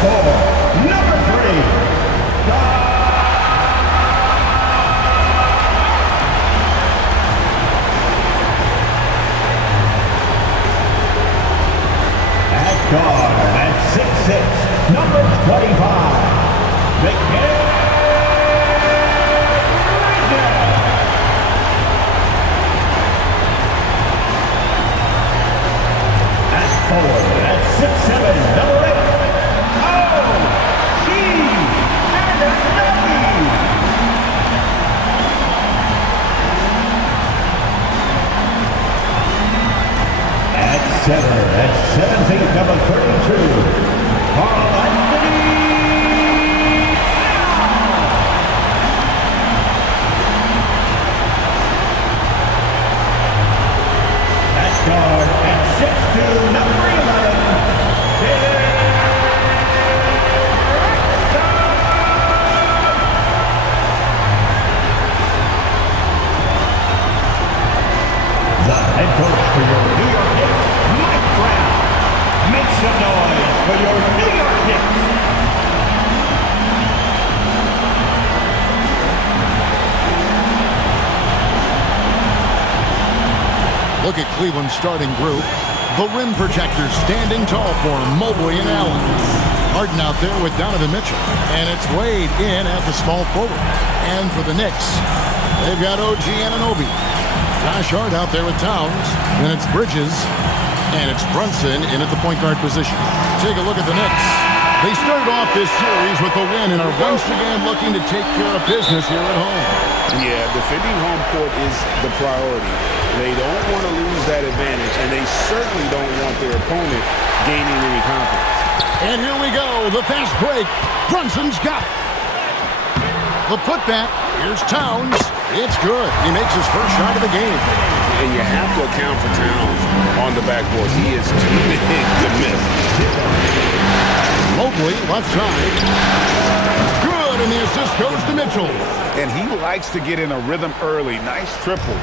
score, number 3. At guard, at 6'6", number 25, forward at 6'7", number 8. At 7 feet, number 32. At guard at 6'2", number 11. The head coach for your New York Knicks, Mike Brown. Make some noise for your New York Knicks. Look at Cleveland's starting group. The rim projectors standing tall for Mobley and Allen. Harden out there with Donovan Mitchell. And it's Wade in at the small forward. And for the Knicks, they've got OG Anunoby. Josh Hart out there with Towns. Then it's Bridges. And it's Brunson in at the point guard position. Take a look at the Knicks. They started off this series with a win and are once again looking to take care of business here at home. Yeah, defending home court is the priority. They don't want to lose that advantage, and they certainly don't want their opponent gaining any confidence. And here we go, the fast break. Brunson's got it. The putback. Here's Towns. It's good. He makes his first shot of the game. And you have to account for Towns on the backboard. He is too big to miss. Mobley, left side. Good, and the assist goes to Mitchell. And he likes to get in a rhythm early. Nice triple.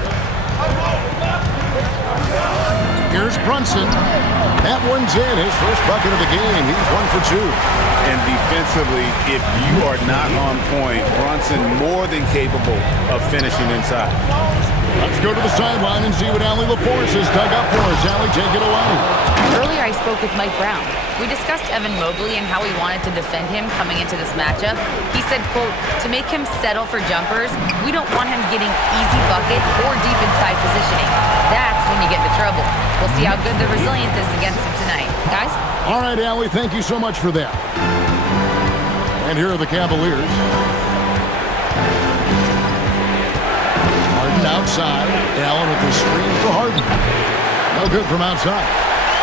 Here's Brunson. That one's in, his first bucket of the game. He's 1 for 2. And defensively, if you are not on point, Brunson more than capable of finishing inside. Let's go to the sideline and see what Allie LaForce has dug up for us. Allie, take it away. Earlier, I spoke with Mike Brown. We discussed Evan Mobley and how he wanted to defend him coming into this matchup. He said, quote, to make him settle for jumpers, we don't want him getting easy buckets or deep inside positioning. That's when you get into trouble. We'll see how good the resilience is against him tonight. Guys? All right, Allie, thank you so much for that. And here are the Cavaliers. Harden outside. Allen with the screen for Harden. No good from outside.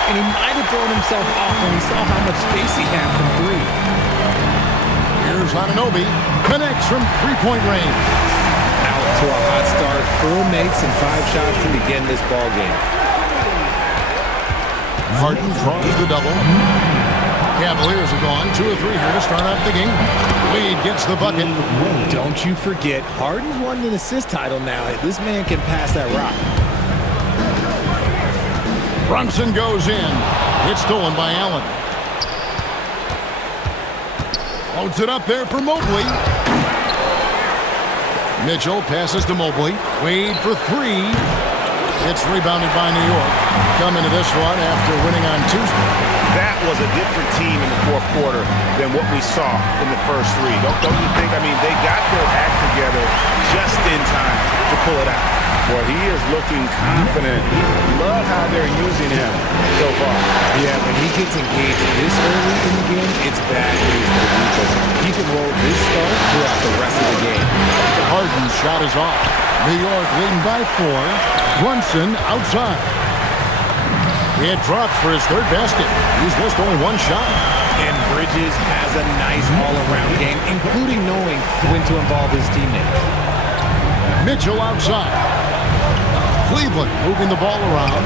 And he might have thrown himself off when he saw how much space he had from 3. Here's Anunoby. Connects from three-point range. Out to a hot start. 4 makes and 5 shots to begin this ball game. Harden draws the double. Cavaliers are gone 2 or 3 here to start out the game. Wade gets the bucket. Don't you forget, Harden's won an assist title now. This man can pass that rock. Brunson goes in. It's stolen by Allen. Loads it up there for Mobley. Mitchell passes to Mobley. Wade for 3. It's rebounded by New York. Coming to this one after winning on Tuesday. That was a different team in the fourth quarter than what we saw in the first 3. Don't you think? I mean, they got their act together just in time to pull it out. Boy, he is looking confident. Love how they're using him so far. Yeah, when he gets engaged this early in the game, it's bad news for the defense. He can roll this start throughout the rest of the game. Harden's shot is off. New York leading by 4. Brunson outside. It drops for his 3rd basket. He's missed only 1 shot. And Bridges has a nice all-around game, including knowing when to involve his teammates. Mitchell outside. Cleveland moving the ball around.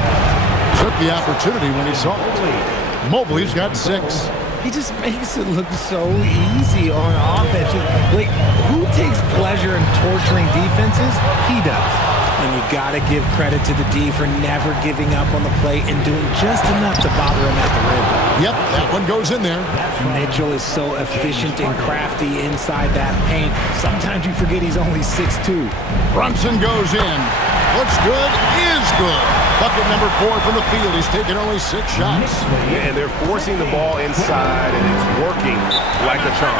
Took the opportunity when he saw it. Mobley's got 6. He just makes it look so easy on offense. Like, who takes pleasure in torturing defenses? He does. And You got to give credit to the D for never giving up on the play and doing just enough to bother him at the rim. Yep, that one goes in there. Mitchell is so efficient and crafty inside that paint. Sometimes you forget he's only 6'2". Brunson goes in. Looks good, is good. Bucket number 4 from the field. He's taken only 6 shots. Yeah, and they're forcing the ball inside, and it's working like a charm.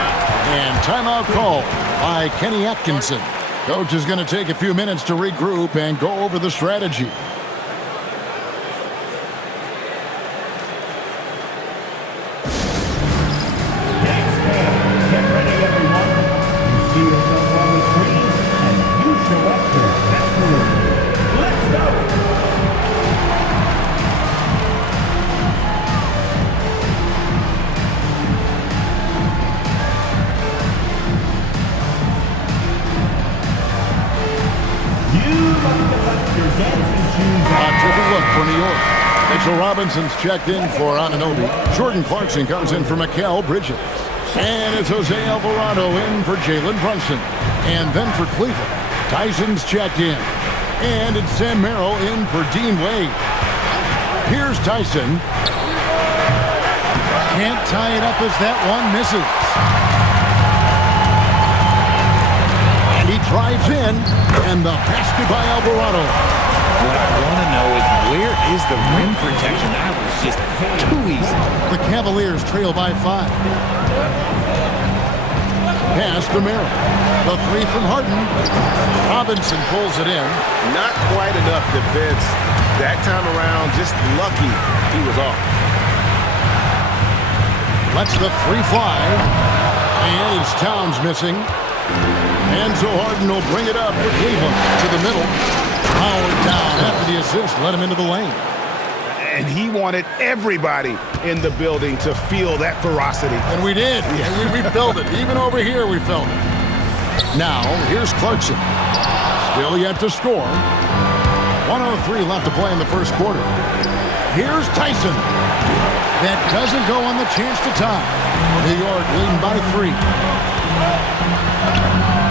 And timeout call by Kenny Atkinson. Coach is going to take a few minutes to regroup and go over the strategy. Get ready, everyone. You see yourself on the screen, and you show us your best move. Let's go! You must have left your dancing shoes A on. terrific look for New York. Mitchell Robinson's checked in for Anunoby. Jordan Clarkson comes in for Mikal Bridges. And it's Jose Alvarado in for Jalen Brunson. And then for Cleveland, Tyson's checked in. And it's Sam Merrill in for Dean Wade. Here's Tyson. Can't tie it up as that one misses. And he drives in. And the basket by Alvarado. What I want to know is where is the rim protection? That was just too easy. The Cavaliers trail by 5. Pass to Merrill. The 3 from Harden. Robinson pulls it in. Not quite enough defense. That time around, just lucky he was off. Lets the 3 fly. And it's Towns missing. And so Harden will bring it up for Cleveland to the middle. Howard down after the assist. Let him into the lane. And he wanted everybody in the building to feel that ferocity. And we did. And we felt it. Even over here, we felt it. Now, here's Clarkson. Still yet to score. 1:03 left to play in the first quarter. Here's Tyson. That doesn't go on the chance to tie. New York leading by 3.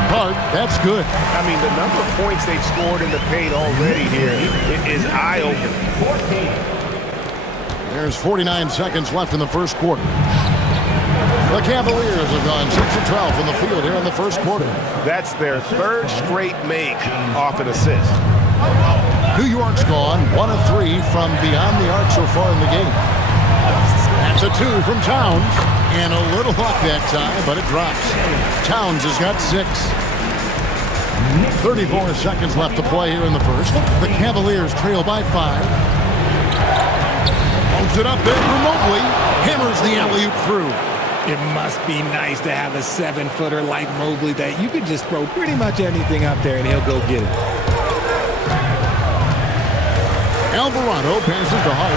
Hart, that's good. I mean, the number of points they've scored in the paint already here is eye-opening. There's 49 seconds left in the first quarter. The Cavaliers have gone 6 of 12 from the field here in the first quarter. That's their 3rd straight make off an assist. New York's gone 1 of 3 from beyond the arc so far in the game. That's a 2 from Towns. And a little luck that time, but it drops. Towns has got 6. 34 seconds left to play here in the first. The Cavaliers trail by 5. Holds it up there for Mobley. Hammers the alley-oop through. It must be nice to have a 7-footer like Mobley that you can just throw pretty much anything up there and he'll go get it. Alvarado passes to Hart.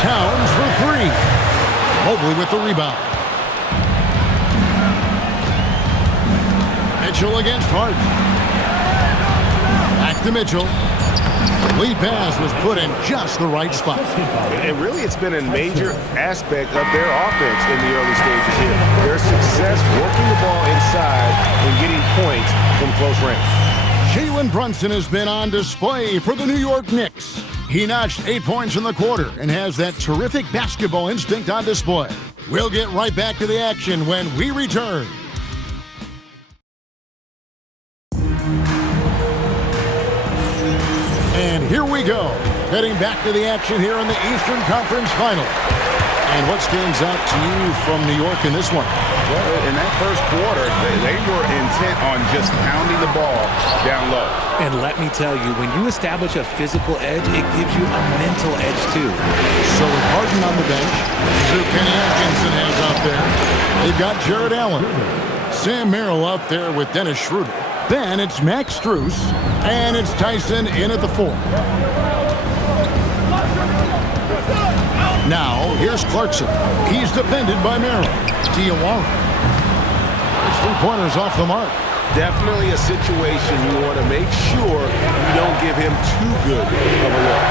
Towns for 3. Mobley with the rebound. Mitchell against Hart. Back to Mitchell. Lead pass was put in just the right spot. And really, it's been a major aspect of their offense in the early stages here. Their success working the ball inside and getting points from close range. Jalen Brunson has been on display for the New York Knicks. He notched 8 points in the quarter and has that terrific basketball instinct on display. We'll get right back to the action when we return. And here we go, heading back to the action here in the Eastern Conference Final. And what stands out to you from New York in this one? Well, in that first quarter, they were intent on just pounding the ball down low. And let me tell you, when you establish a physical edge, it gives you a mental edge too. So with Harden on the bench, this is who Kenny Atkinson has out there. They've got Jared Allen. Sam Merrill out there with Dennis Schroeder. Then it's Max Strus, and it's Tyson in at the 4. Now, here's Clarkson. He's defended by Merrill. Diawara. His 3-pointers off the mark. Definitely a situation you want to make sure you don't give him too good of a look.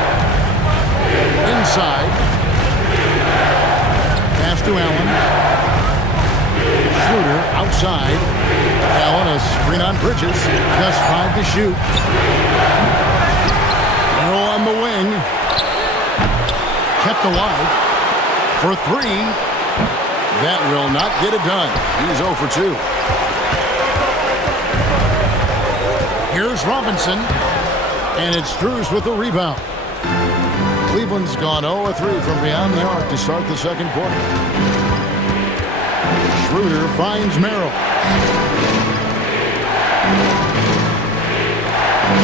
Inside. Pass to Allen. Schroeder out outside. Allen, a screen on Bridges. Just 5 to shoot. Arrow on the wing. Kept alive for 3. That will not get it done. He's 0 for 2. Here's Robinson. And it's Strus with the rebound. Cleveland's gone 0-3 from beyond the arc to start the second quarter. Schroeder finds Merrill.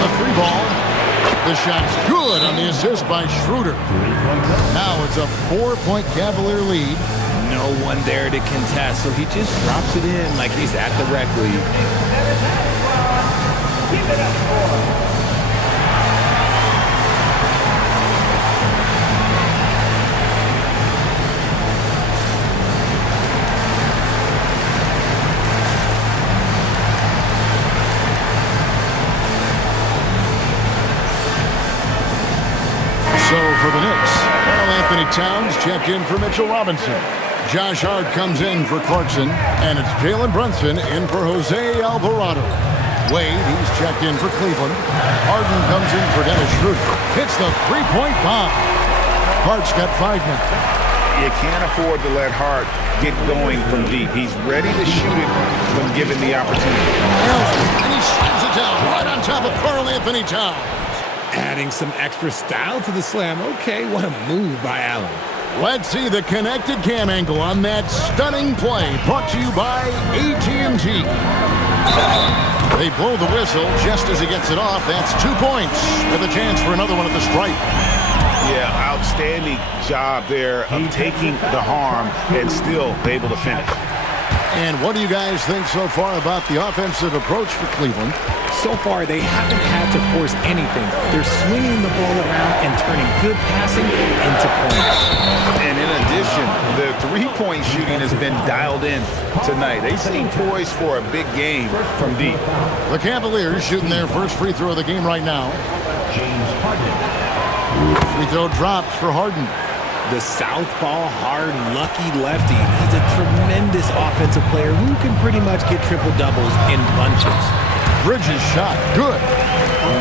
A 3-ball. The shot's good on the assist by Schroeder. Now it's a 4-point Cavalier lead. No one there to contest, so he just drops it in like he's at the rec league. Keep it up for. So for the Knicks, Anthony Towns checked in for Mitchell Robinson. Josh Hart comes in for Clarkson, and it's Jalen Brunson in for Jose Alvarado. Wade, he's checked in for Cleveland. Harden comes in for Dennis Schroeder. Hits the three-point bomb. Hart's got 5 now. You can't afford to let Hart get going from deep. He's ready to shoot it when given the opportunity. And he slams it down right on top of Karl Anthony Towns. Adding some extra style to the slam. Okay, what a move by Allen. Let's see the connected cam angle on that stunning play. Brought to you by AT&T. They blow the whistle just as he gets it off. That's 2 points with a chance for another one at the stripe. Yeah, outstanding job there of taking the harm and still able to finish. And what do you guys think so far about the offensive approach for Cleveland? So far, they haven't had to force anything. They're swinging the ball around and turning good passing into points. And in addition, the three-point shooting has been dialed in tonight. They seem poised for a big game from deep. The Cavaliers shooting their first free throw of the game right now. James Harden. Free throw drops for Harden. The southpaw, hard, lucky lefty. He's a tremendous offensive player who can pretty much get triple-doubles in bunches. Bridges shot, good.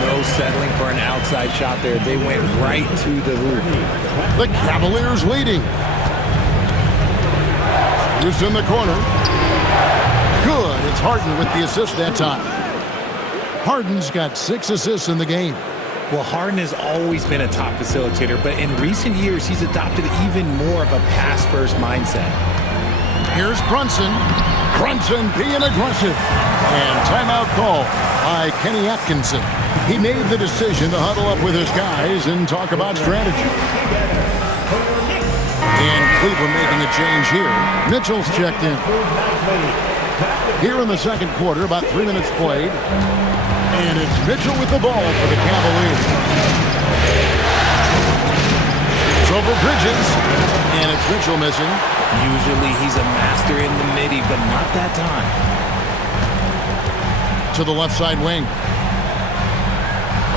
No settling for an outside shot there. They went right to the hoop. The Cavaliers leading. Here's in the corner. Good, it's Harden with the assist that time. Harden's got 6 assists in the game. Well, Harden has always been a top facilitator, but in recent years, he's adopted even more of a pass-first mindset. Here's Brunson. Brunson being aggressive. And timeout call by Kenny Atkinson. He made the decision to huddle up with his guys and talk about strategy. And Cleveland making a change here. Mitchell's checked in. Here in the second quarter, about 3 minutes played. And it's Mitchell with the ball for the Cavaliers. It's over Bridges. And it's Mitchell missing. Usually he's a master in the midi, but not that time. To the left side wing.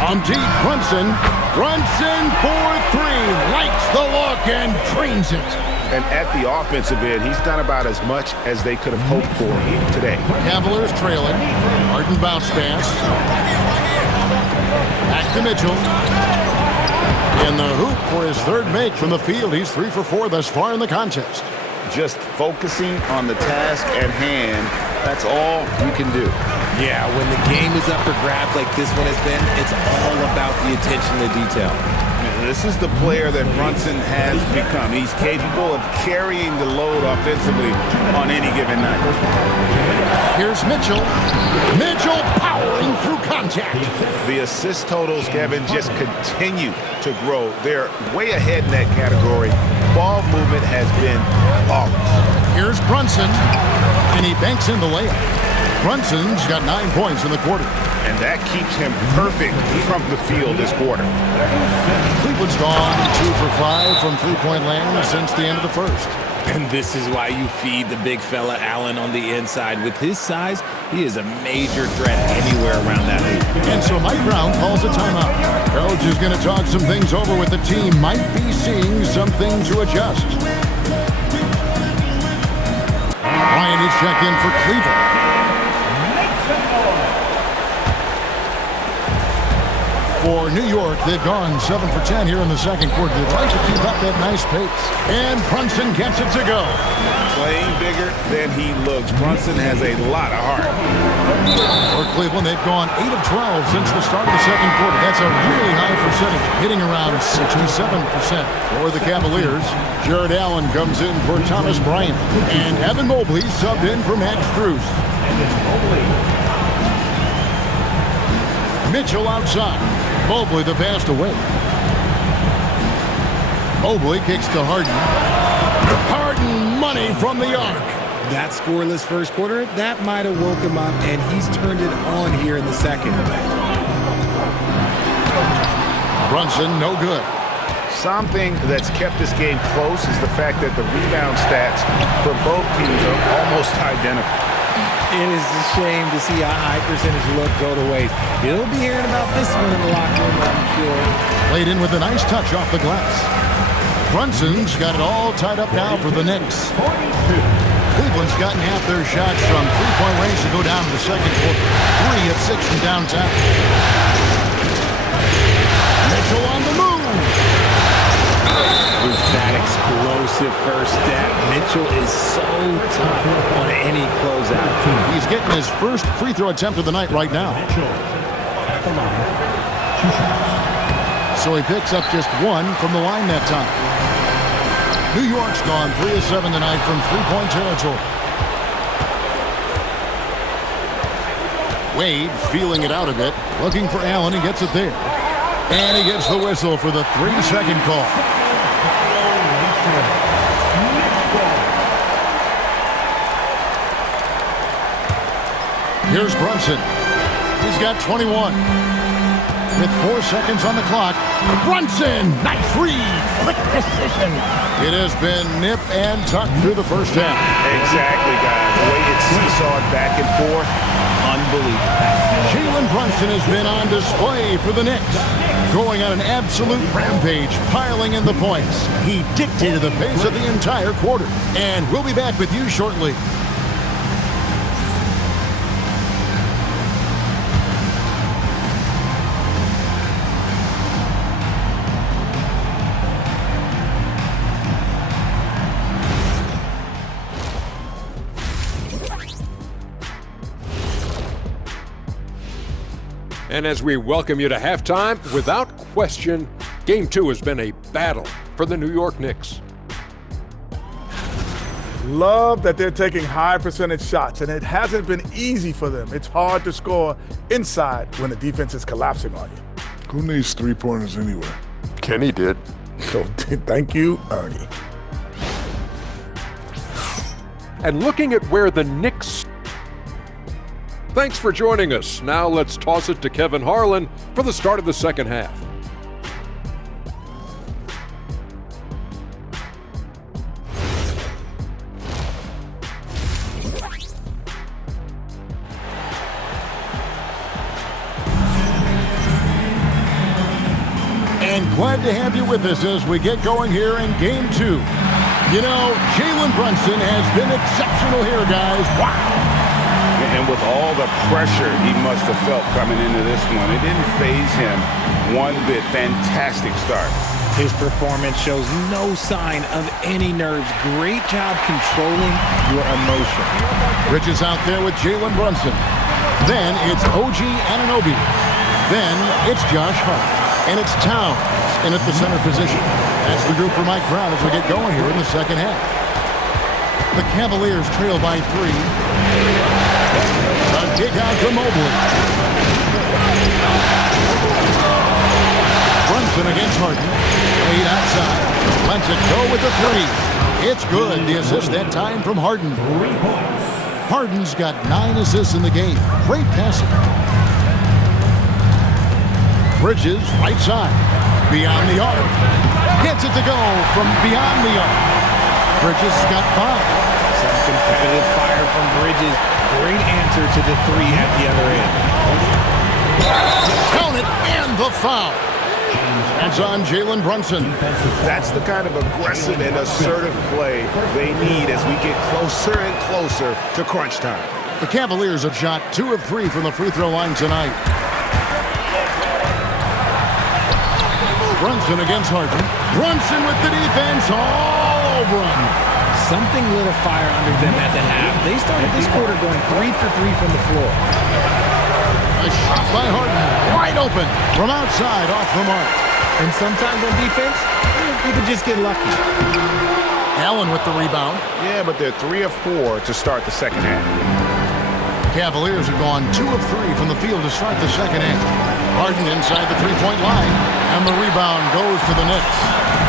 From deep, Brunson. Brunson for 3. Lights the look and drains it. And at the offensive end, he's done about as much as they could have hoped for today. Cavaliers trailing. Harden bounce pass. Back to Mitchell. In the hoop for his third make from the field. He's 3 for 4 thus far in the contest. Just focusing on the task at hand, that's all you can do. Yeah, when the game is up for grabs like this one has been, it's all about the attention to detail. This is the player that Brunson has become. He's capable of carrying the load offensively on any given night. Here's Mitchell. Mitchell powering through contact. The assist totals, Kevin, just continue to grow. They're way ahead in that category. Ball movement has been flawless. Here's Brunson, and he banks in the layup. Brunson's got 9 points in the quarter. And that keeps him perfect from the field this quarter. Cleveland's gone 2 for 5 from three-point land since the end of the first. And this is why you feed the big fella Allen on the inside. With his size, he is a major threat anywhere around that hoop. And so Mike Brown calls a timeout. Coach is going to talk some things over with the team. Might be seeing something to adjust. Ryan is check in for Cleveland. Make some noise. For New York, they've gone 7 for 10 here in the second quarter. They'd like to keep up that nice pace. And Brunson gets it to go. Playing bigger than he looks. Brunson has a lot of heart. For Cleveland, they've gone 8 of 12 since the start of the second quarter. That's a really high percentage, hitting around 67%. For the Cavaliers, Jared Allen comes in for Thomas Bryant. And Evan Mobley subbed in for Max Strus. Mitchell outside. Mobley the pass away. Mobley kicks to Harden. Harden money from the arc. That scoreless first quarter, that might have woke him up, and he's turned it on here in the second. Brunson, no good. Something that's kept this game close is the fact that the rebound stats for both teams are almost identical. It is a shame to see a high percentage look go to waste. He'll be hearing about this one in the locker room, I'm sure. Played in with a nice touch off the glass. Brunson's got it all tied up now for the Knicks. Cleveland's gotten half their shots from three-point range to go down in the second quarter. 3 of 6 from downtown. Mitchell on the move. With that explosive first step, Mitchell is so tough on any closeout. He's getting his first free throw attempt of the night right now. At the line. 2 shots. So he picks up just 1 from the line that time. New York's gone 3 of 7 tonight from three-point territory. Wade feeling it out a bit, looking for Allen. He gets it there. And he gets the whistle for the 3-second call. Here's Brunson. He's got 21. With 4 seconds on the clock, Brunson, nice read, quick decision. It has been nip and tuck through the first half. Exactly, guys. The way it's seesawed back and forth, unbelievable. Jalen Brunson has been on display for the Knicks, going on an absolute rampage, piling in the points. He dictated the pace of the entire quarter, and we'll be back with you shortly. And as we welcome you to halftime, without question, Game 2 has been a battle for the New York Knicks. Love that they're taking high percentage shots, and it hasn't been easy for them. It's hard to score inside when the defense is collapsing on you. Who needs three-pointers anyway? Kenny did. So thank you, Ernie. And looking at where the Knicks... Thanks for joining us. Now let's toss it to Kevin Harlan for the start of the second half. And glad to have you with us as we get going here in Game 2. You know, Jalen Brunson has been exceptional here, guys. Wow! And with all the pressure he must have felt coming into this one, it didn't faze him one bit. Fantastic start. His performance shows no sign of any nerves. Great job controlling your emotion. Bridges out there with Jalen Brunson. Then it's OG Anunoby. Then it's Josh Hart. And it's Towns in at the center position. That's the group for Mike Brown as we get going here in the second half. The Cavaliers trail by 3. A dig out to Mobley. Brunson against Harden. Laid outside. Lets it go with the 3. It's good. The assist that time from Harden. 3 points. Harden's got 9 assists in the game. Great passing. Bridges, right side. Beyond the arc. Gets it to go from beyond the arc. Bridges got 5. Some competitive fire from Bridges. Great answer to the 3 at the other end. Count it, and the foul. That's on Jalen Brunson. That's the kind of aggressive and assertive play they need as we get closer and closer to crunch time. The Cavaliers have shot 2 of 3 from the free throw line tonight. Brunson against Harden. Brunson with the defense all over him. Something lit a fire under them at the half. They started this quarter going 3 for 3 from the floor. A shot by Harden. Wide open from outside off the mark. And sometimes on defense, people just get lucky. Allen with the rebound. Yeah, but they're 3 of 4 to start the second half. Cavaliers have gone 2 of 3 from the field to start the second half. Harden inside the three-point line, and the rebound goes to the Knicks.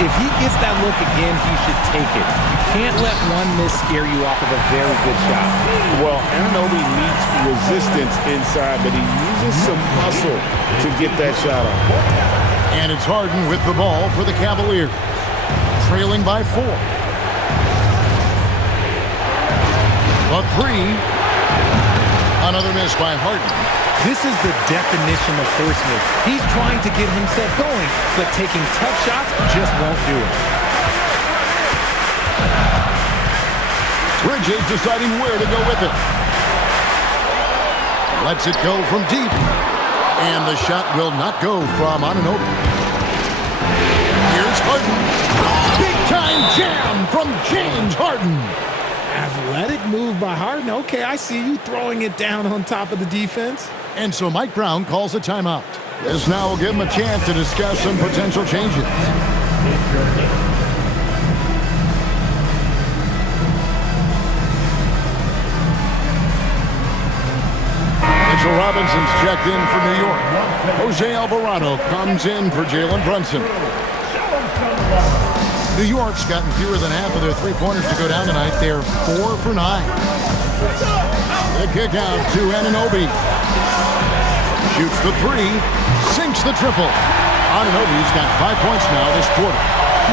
If he gets that look again, he should take it. You can't let one miss scare you off of a very good shot. Well, Anunoby meets resistance inside, but he uses some muscle to get that shot off. And it's Harden with the ball for the Cavaliers, trailing by 4. A 3. Another miss by Harden. This is the definition of forceman. He's trying to get himself going, but taking tough shots just won't do it. Bridges deciding where to go with it. Lets it go from deep. And the shot will not go from Anunoby. Here's Harden. Big-time jam from James Harden. Athletic move by Harden. Okay, I see you throwing it down on top of the defense. And so Mike Brown calls a timeout. This now will give him a chance to discuss some potential changes. Mitchell Robinson's checked in for New York. Jose Alvarado comes in for Jalen Brunson. New York's gotten fewer than half of their three-pointers to go down tonight. They're 4 for 9. The kick out to Anunoby. Shoots the 3, sinks the triple. Anunoby's got 5 points now this quarter.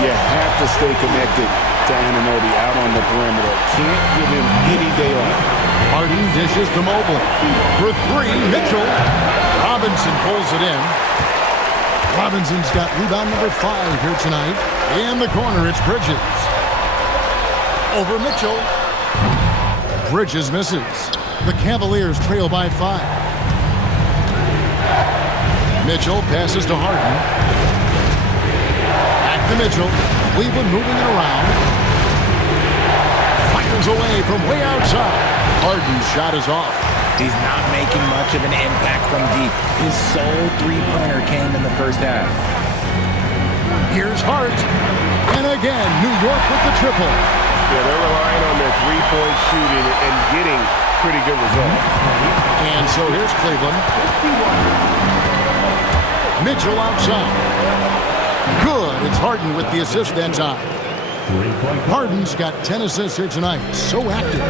You have to stay connected to Anunoby out on the perimeter. Can't give him any daylight. Harden dishes to Mobley. For 3, Mitchell. Robinson pulls it in. Robinson's got rebound number 5 here tonight. In the corner, it's Bridges. Over Mitchell. Bridges misses. The Cavaliers trail by 5. Mitchell passes to Harden. Back to Mitchell. Cleveland moving it around. Fires away from way outside. Harden's shot is off. He's not making much of an impact from deep. His sole three-pointer came in the first half. Here's Hart. And again, New York with the triple. Yeah, they're relying on their three-point shooting and getting pretty good results. And so here's Cleveland. Mitchell outside. Good. It's Harden with the assist that time. Harden's got 10 assists here tonight. So active.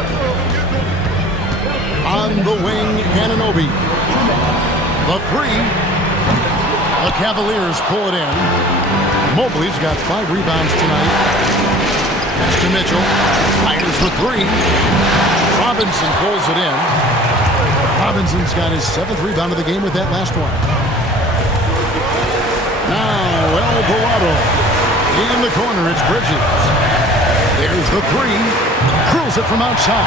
On the wing, Anunoby. The 3. The Cavaliers pull it in. Mobley's got 5 rebounds tonight. That's to Mitchell. Fires the 3. Robinson pulls it in. Robinson's got his 7th rebound of the game with that last one. Now, Alvarado. In the corner, it's Bridges. There's the 3. Drills it from outside.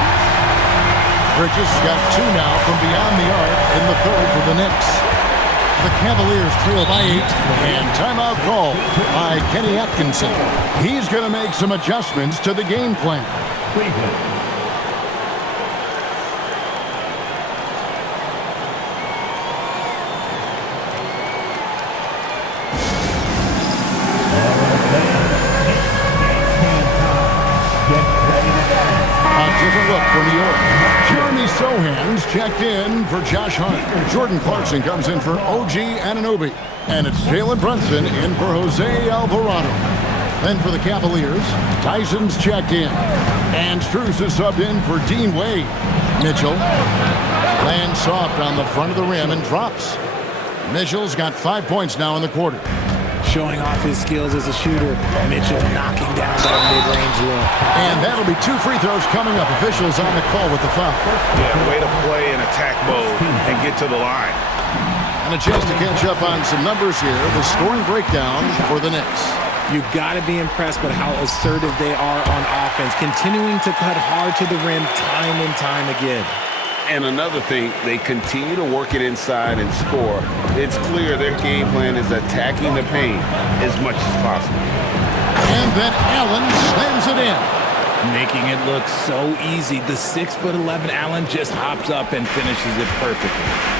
Bridges got 2 now from beyond the arc in the 3rd for the Knicks. The Cavaliers trail by 8, and timeout called by Kenny Atkinson. He's going to make some adjustments to the game plan. Different look for New York. Jeremy Sohan's checked in for Josh Hart. Jordan Clarkson comes in for OG Anunoby. And it's Jalen Brunson in for Jose Alvarado. Then for the Cavaliers, Tyson's checked in. And Strus is subbed in for Dean Wade. Mitchell lands soft on the front of the rim and drops. Mitchell's got 5 points now in the quarter. Showing off his skills as a shooter. Mitchell knocking down that mid-range look. And that'll be 2 free throws coming up. Officials on the call with the foul. Yeah, way to play in attack mode and get to the line. And a chance to catch up on some numbers here. The scoring breakdown for the Knicks. You've got to be impressed with how assertive they are on offense, continuing to cut hard to the rim time and time again. And another thing, they continue to work it inside and score. It's clear their game plan is attacking the paint as much as possible. And then Allen slams it in. Making it look so easy. The 6'11" Allen just hops up and finishes it perfectly.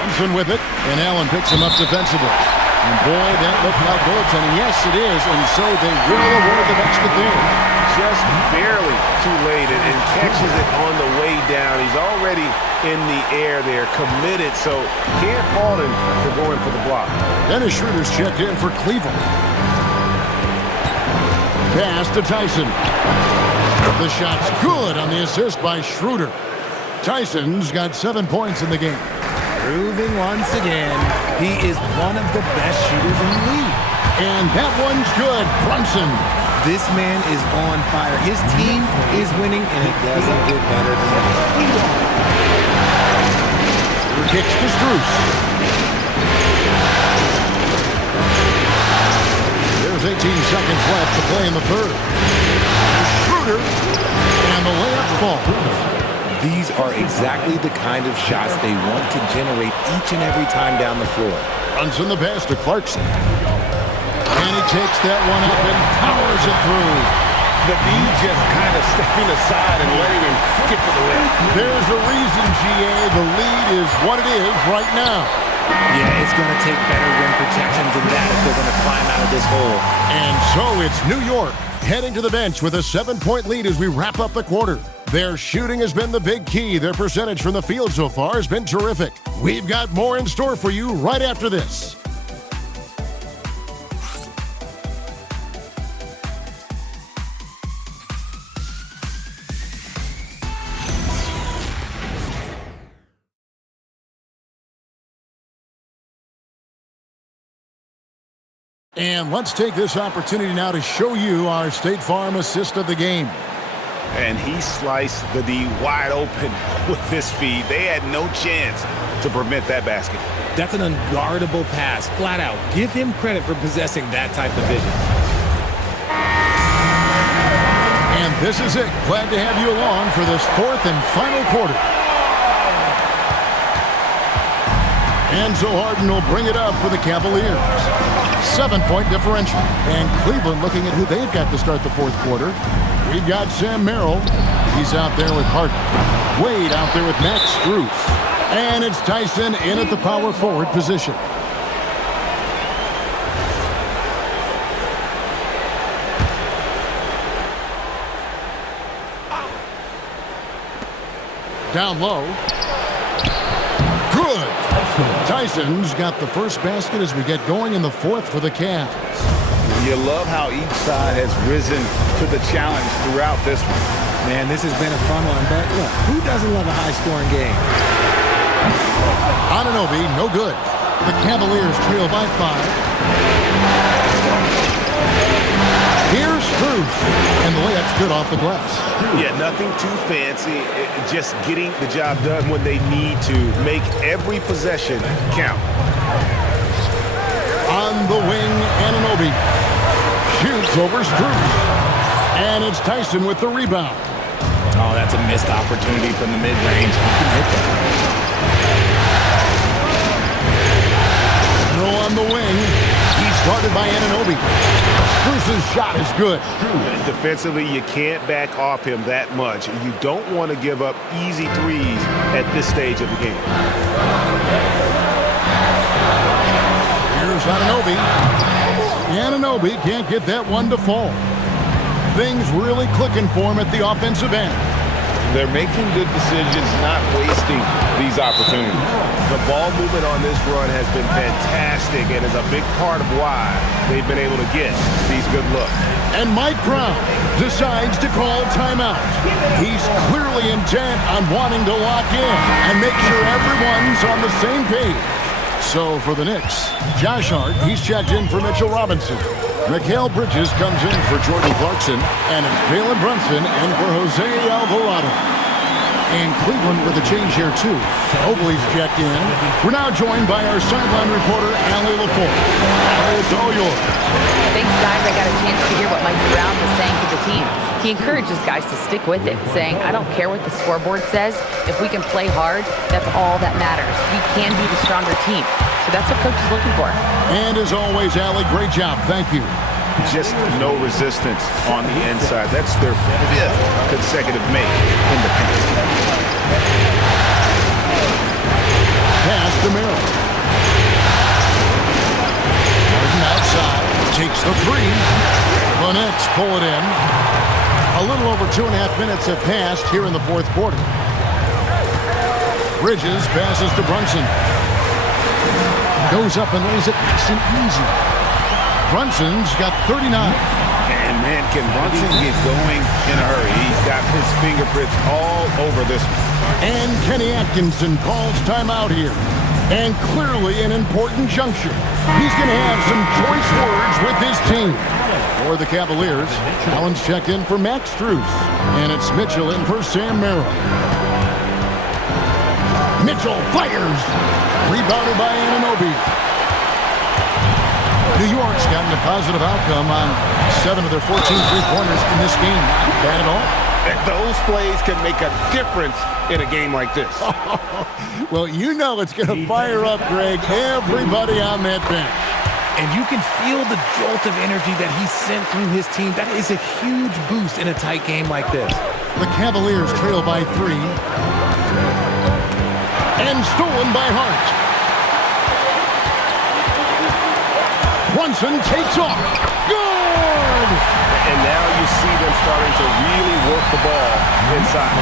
Brunson with it, and Allen picks him up defensively. And boy, that looked like goaltending. Yes, it is, and so they will award the basket there. Just barely too late and catches it on the way down. He's already in the air there, committed, so can't fault him for going for the block. Dennis Schroeder's checked in for Cleveland. Pass to Tyson. The shot's good on the assist by Schroeder. Tyson's got 7 points in the game. Proving once again, he is one of the best shooters in the league. And that one's good. Brunson. This man is on fire. His team is winning, and it doesn't get better than that. Kicks to Strus. There's 18 seconds left to play in the third. Schroeder, and the layup falls. These are exactly the kind of shots they want to generate each and every time down the floor. Runs in the pass to Clarkson. And he takes that one up and powers it through. The D just kind of stepping aside and letting him get to the rim. There's a reason, GA. The lead is what it is right now. Yeah, it's going to take better rim protection than that if they're going to climb out of this hole. And so it's New York heading to the bench with a 7-point lead as we wrap up the quarter. Their shooting has been the big key. Their percentage from the field so far has been terrific. We've got more in store for you right after this. And let's take this opportunity now to show you our State Farm assist of the game. And he sliced the D wide open with this feed. They had no chance to prevent that basket. That's an unguardable pass, flat out. Give him credit for possessing that type of vision. And this is it. Glad to have you along for this fourth and final quarter. Enzo Harden will bring it up for the Cavaliers. 7-point differential. And Cleveland looking at who they've got to start the fourth quarter. We've got Sam Merrill. He's out there with Harden. Wade out there with Max Strus. And it's Tyson in at the power forward position. Down low. Good. Tyson's got the first basket as we get going in the fourth for the Cavs. You love how each side has risen to the challenge throughout this one. Man, this has been a fun one, but look, who doesn't love a high-scoring game? Anunoby, no good. The Cavaliers trail by 5. Here's Strus, and the layup's good off the glass. Yeah, nothing too fancy, just getting the job done when they need to. Make every possession count. On the wing, Anunoby shoots over Strus. And it's Tyson with the rebound. Oh, that's a missed opportunity from the mid-range. He can hit that. No on the wing. He's guarded by Anunoby. Strus's shot is good. Defensively, you can't back off him that much. You don't want to give up easy threes at this stage of the game. Here's Anunoby. Anunoby can't get that one to fall. Things really clicking for him at the offensive end. They're making good decisions, not wasting these opportunities. The ball movement on this run has been fantastic and is a big part of why they've been able to get these good looks. And Mike Brown decides to call timeout. He's clearly intent on wanting to lock in and make sure everyone's on the same page. So for the Knicks, Josh Hart, he's checked in for Mitchell Robinson. Mikal Bridges comes in for Jordan Clarkson, and it's Jalen Brunson in for Jose Alvarado. And Cleveland with a change here, too. Mobley's checked in. We're now joined by our sideline reporter, Allie LaForce. Allie, it's all yours. Thanks, guys. I got a chance to hear what Mike Brown was saying to the team. He encourages guys to stick with it, saying, I don't care what the scoreboard says. If we can play hard, that's all that matters. We can be the stronger team. So that's what Coach is looking for. And as always, Allie, great job. Thank you. Just no resistance on the inside. That's their 5th consecutive make in the paint. Pass to Merrill. Harden outside. Takes the three. The Knicks pull it in. A little over 2.5 minutes have passed here in the fourth quarter. Bridges passes to Brunson. Goes up and lays it nice and easy. Brunson's got 39. And man, can Brunson get going in a hurry? He's got his fingerprints all over this one. And Kenny Atkinson calls timeout here. And clearly an important juncture. He's going to have some choice words with his team. For the Cavaliers, Allen's checked in for Max Strus. And it's Mitchell in for Sam Merrill. Mitchell fires. Rebounded by Anunoby. New York's gotten a positive outcome on 7 of their 14 three-pointers in this game. Not bad at all. Those plays can make a difference in a game like this. Well, you know it's going to fire up, Greg, everybody on that bench. And you can feel the jolt of energy that he sent through his team. That is a huge boost in a tight game like this. The Cavaliers trail by 3. And stolen by Hart. Brunson takes off. Good! And now you see them starting to really work the ball inside.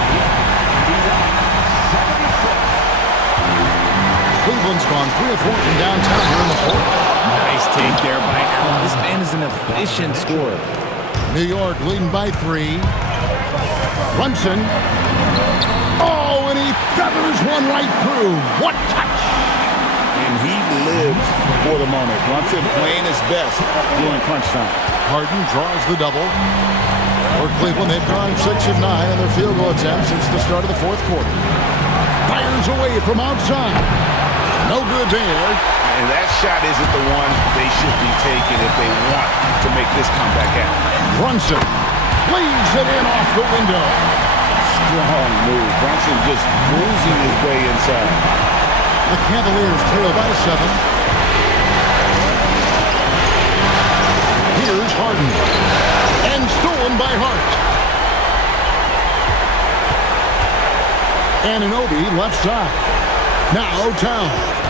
Cleveland's gone 3 of 4 from downtown here in the fourth. Nice take there by Allen. This man is an efficient scorer. New York leading by 3. Brunson. Oh, and he feathers one right through. What touch! And he lives for the moment. Brunson playing his best during crunch time. Harden draws the double. For Cleveland, they've gone 6 of 9 on their field goal attempts since the start of the fourth quarter. Fires away from outside. No good there. And that shot isn't the one they should be taking if they want to make this comeback happen. Brunson leaves it in off the window. Strong move. Brunson just bruising his way inside. The Cavaliers trail by 7. Here's Harden. And stolen by Hart. Anunoby left side. Now Towns.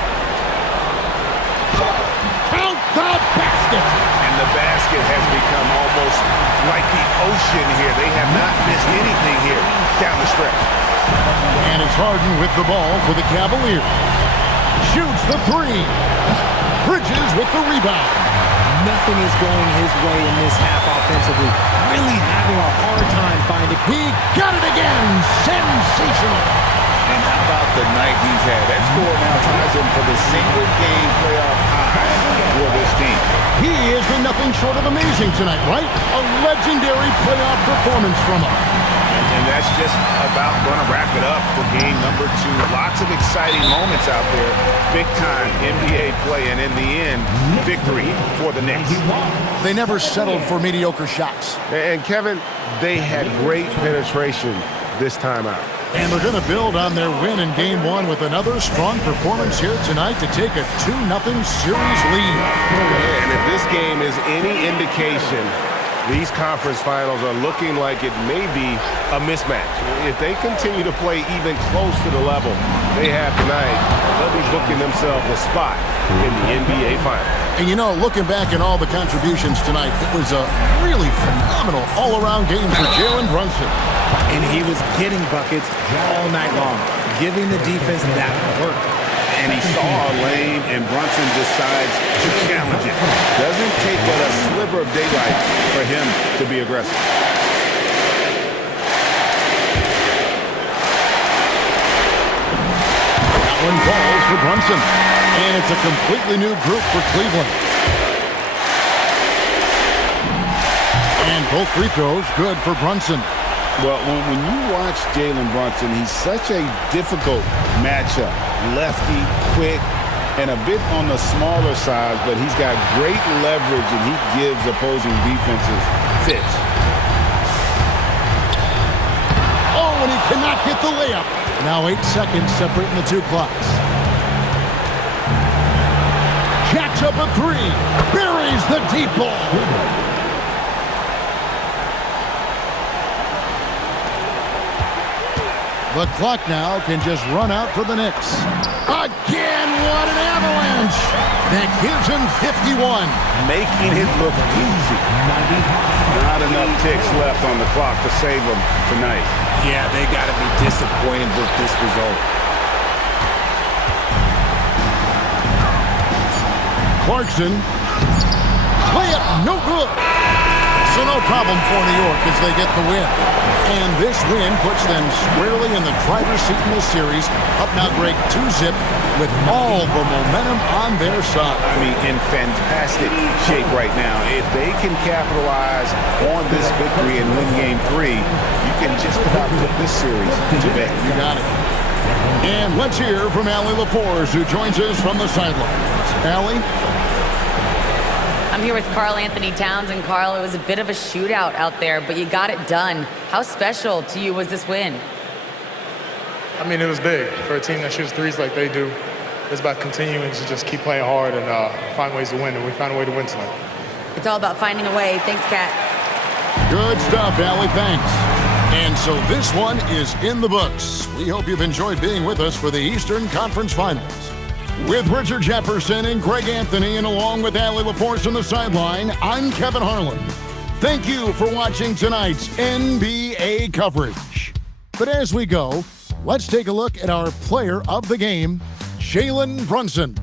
Count the basket. And the basket has become almost like the ocean here. They have not missed anything here down the stretch. And it's Harden with the ball for the Cavaliers. Shoots the 3. Bridges with the rebound. Nothing is going his way in this half offensively. Really having a hard time finding. He got it again. Sensational. And how about the night he's had? That score now ties him for the single-game playoff high for this team. He has been nothing short of amazing tonight, right? A legendary playoff performance from him. And that's just about going to wrap it up for game number 2. Lots of exciting moments out there. Big-time NBA play, and in the end, victory for the Knicks. They never settled for mediocre shots. And Kevin, they had great penetration this time out. And they're going to build on their win in Game 1 with another strong performance here tonight to take a 2-0 series lead. And if this game is any indication, these conference finals are looking like it may be a mismatch. If they continue to play even close to the level they have tonight, they'll be booking themselves a spot in the NBA Finals. And you know, looking back at all the contributions tonight, it was a really phenomenal all-around game for Jalen Brunson. And he was getting buckets all night long, giving the defense that work. And he saw a lane, and Brunson decides to challenge it. Doesn't take but a sliver of daylight for him to be aggressive. That one falls for Brunson. And it's a completely new group for Cleveland. And both free throws good for Brunson. Well, when you watch Jalen Brunson, he's such a difficult matchup. Lefty, quick, and a bit on the smaller side, but he's got great leverage, and he gives opposing defenses fits. Oh, and he cannot get the layup. Now 8 seconds separating the two clocks. Jacks up a three. Buries the deep ball. The clock now can just run out for the Knicks. Again, what an avalanche! That gives him 51. Making it look easy. Not enough ticks left on the clock to save them tonight. Yeah, they got to be disappointed with this result. Clarkson. Layup, no good. So no problem for New York as they get the win. And this win puts them squarely in the driver's seat in this series. Up now, Greg, 2-zip with all the momentum on their side. I mean, in fantastic shape right now. If they can capitalize on this victory and win Game 3, you can just about put this series to bed. You got it. And let's hear from Allie LaForce, who joins us from the sidelines. Allie? I'm here with Karl Anthony Towns, and Karl, it was a bit of a shootout out there, but you got it done. How special to you was this win? I mean, it was big. For a team that shoots threes like they do, it's about continuing to just keep playing hard and find ways to win, and we found a way to win tonight. It's all about finding a way. Thanks, Kat. Good stuff, Allie. Thanks. And so this one is in the books. We hope you've enjoyed being with us for the Eastern Conference Finals. With Richard Jefferson and Greg Anthony, and along with Allie LaForce on the sideline, I'm Kevin Harlan. Thank you for watching tonight's NBA coverage. But as we go, let's take a look at our player of the game, Jalen Brunson.